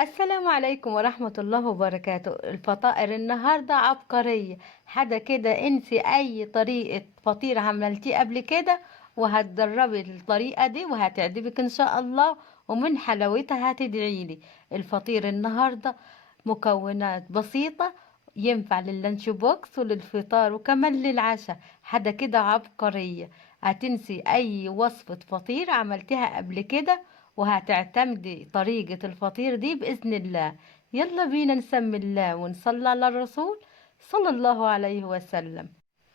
السلام عليكم ورحمة الله وبركاته. الفطائر النهاردة عبقرية. حاجة كده، انسي اي طريقة فطير عملتيه قبل كده وهتجربي الطريقة دي وهتعجبك ان شاء الله، ومن حلاوتها هتدعيلي. الفطير النهاردة مكونات بسيطة، ينفع لللانش بوكس وللفطار وكمان للعشاء. حاجة كده عبقرية. هتنسي اي وصفة فطير عملتها قبل كده وهتعتمدي طريقة الفطير دي بإذن الله. يلا بينا نسمي الله ونصلي على الرسول صلى الله عليه وسلم.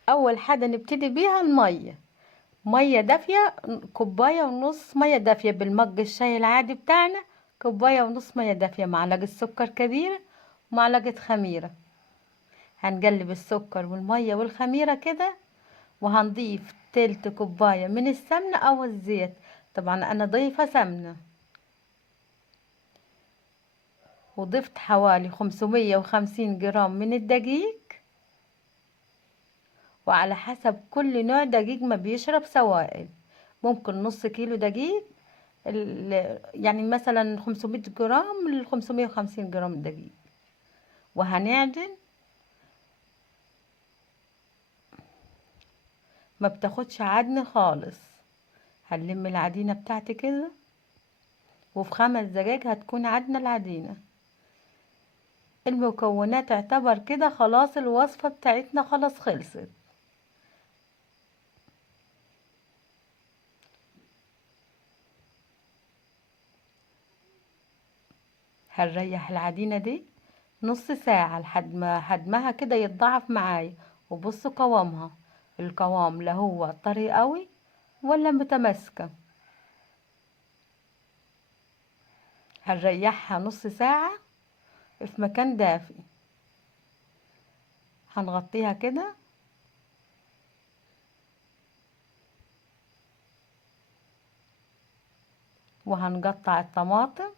أول حاجة نبتدي بيها المية. مية دافية، كوباية ونص مية دافية بالمج الشاي العادي بتاعنا. كوباية ونص مية دافية، معلقة سكر كبيرة ومعلقة خميرة. هنقلب السكر والمية والخميرة كده، وهنضيف تلت كوباية من السمنة أو الزيت. طبعا أنا ضيفة سمنة. وضفت حوالي 550 جرام من الدقيق، وعلى حسب كل نوع دقيق ما بيشرب سوائل. ممكن نص كيلو دقيق، يعني مثلا 500 جرام ل 550 جرام دقيق. وهنعجن. ما بتاخدش عجن خالص. هنلم العجينة بتاعتي كده، وفي 5 دقايق هتكون عجنة العجينة. المكونات اعتبر كده خلاص، الوصفة بتاعتنا خلاص خلصت. هنريح العجينة دي نص ساعة لحد ما حجمها كده يتضاعف معايا. وبصوا قوامها، القوام لا هو طري قوي ولا متماسكة. هنريحها نص ساعة في مكان دافي. هنغطيها كده، وهنقطع الطماطم.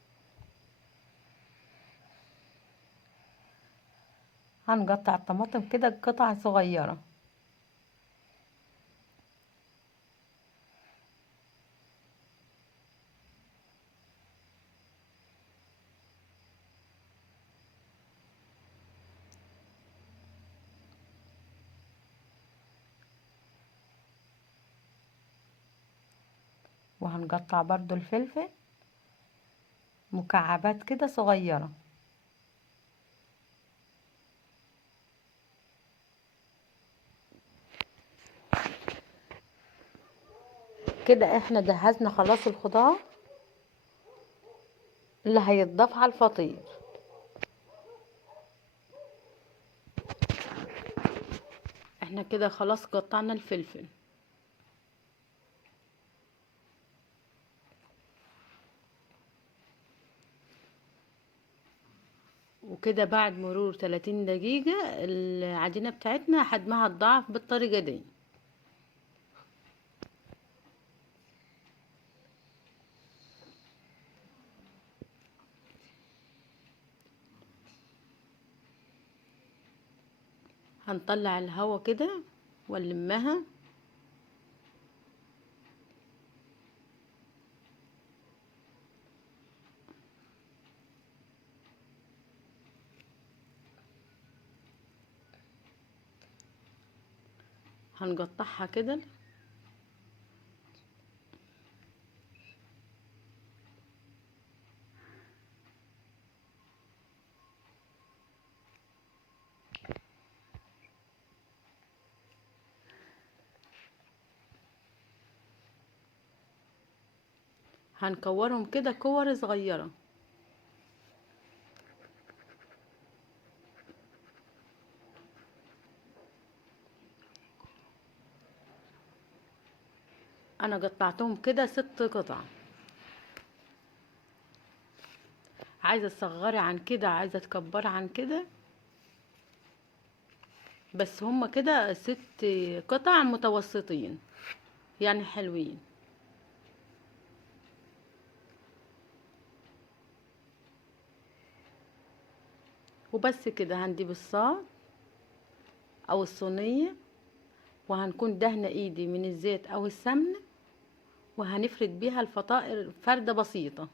هنقطع الطماطم كده قطع صغيرة. وهنقطع برضو الفلفل مكعبات كده صغيرة. كده احنا جهزنا خلاص الخضار اللي هيتضاف على الفطير. احنا كده خلاص قطعنا الفلفل. وكده بعد مرور 30 دقيقة العجينة بتاعتنا حجمها اتضاعف بالطريقة دي. هنطلع الهوا كده ونلمها. هنقطعها كده. هنكورهم كده كور صغيرة. انا قطعتهم كده 6 قطع. عايزة تصغري عن كده، عايزة تكبري عن كده، بس هما كده 6 قطع متوسطين، يعني حلوين. وبس كده هنجيب الصاج او الصينية، وهنكون دهنة ايدي من الزيت او السمنة، وهنفرد بيها الفطائر فردة بسيطة.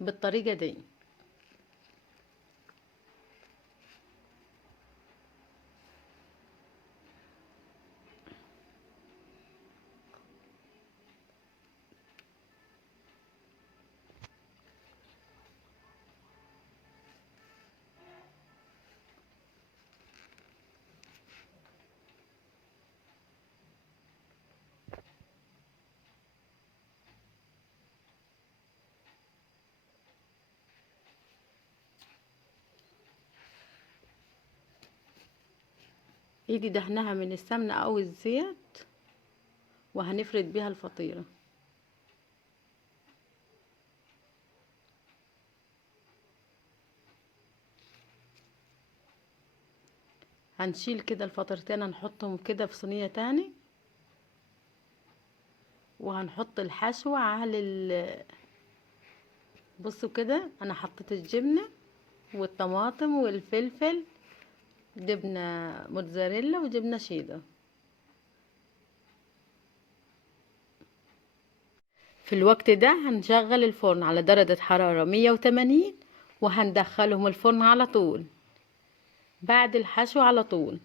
بالطريقة دي. ايدي دهنها من السمنة او الزيت، وهنفرد بيها الفطيرة. هنشيل كده الفطيرتين، هنحطهم كده في صينية تاني، وهنحط الحشو على بصوا كده انا حطيت الجبنة والطماطم والفلفل، جبنة موتزاريلا وجبنة شيدر. في الوقت ده هنشغل الفرن على درجة حرارة 180، وهندخلهم الفرن على طول بعد الحشو على طول.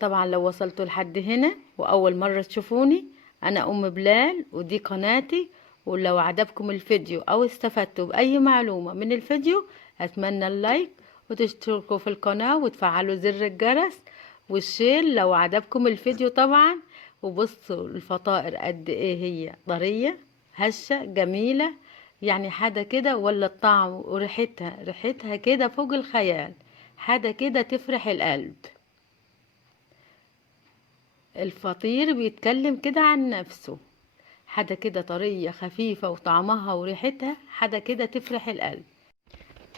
طبعا لو وصلتوا لحد هنا وأول مرة تشوفوني، أنا أم بلال ودي قناتي. ولو عجبكم الفيديو أو استفدتوا بأي معلومة من الفيديو، أتمنى اللايك وتشتركوا في القناة وتفعلوا زر الجرس والشير لو عجبكم الفيديو طبعا. وبصوا الفطائر قد ايه هي طرية هشة جميلة، يعني حاجة كده، ولا الطعم ريحتها كده فوق الخيال، حاجة كده تفرح القلب. الفطير بيتكلم كده عن نفسه، حاجة كده طرية خفيفة، وطعمها وريحتها حاجة كده تفرح القلب.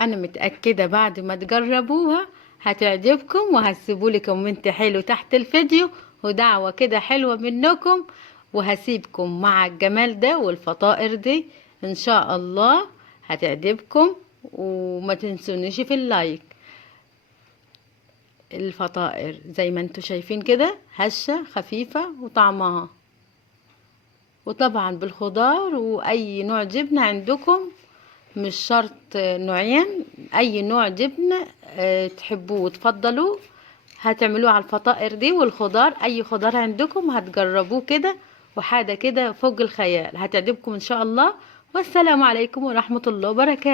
انا متأكدة بعد ما تجربوها هتعجبكم، وهتسيبولي كومنت حلو تحت الفيديو ودعوة كده حلوة منكم، وهسيبكم مع الجمال ده والفطائر دي ان شاء الله هتعجبكم. وما تنسونيش في اللايك. الفطائر زي ما انتوا شايفين كده هشة خفيفة وطعمها، وطبعا بالخضار واي نوع جبنة عندكم، مش شرط نوعين، اي نوع جبنة تحبوه وتفضلوه هتعملوه على الفطائر دي. والخضار اي خضار عندكم هتجربوه كده، وحاجة كده فوق الخيال هتعجبكم ان شاء الله. والسلام عليكم ورحمة الله وبركاته.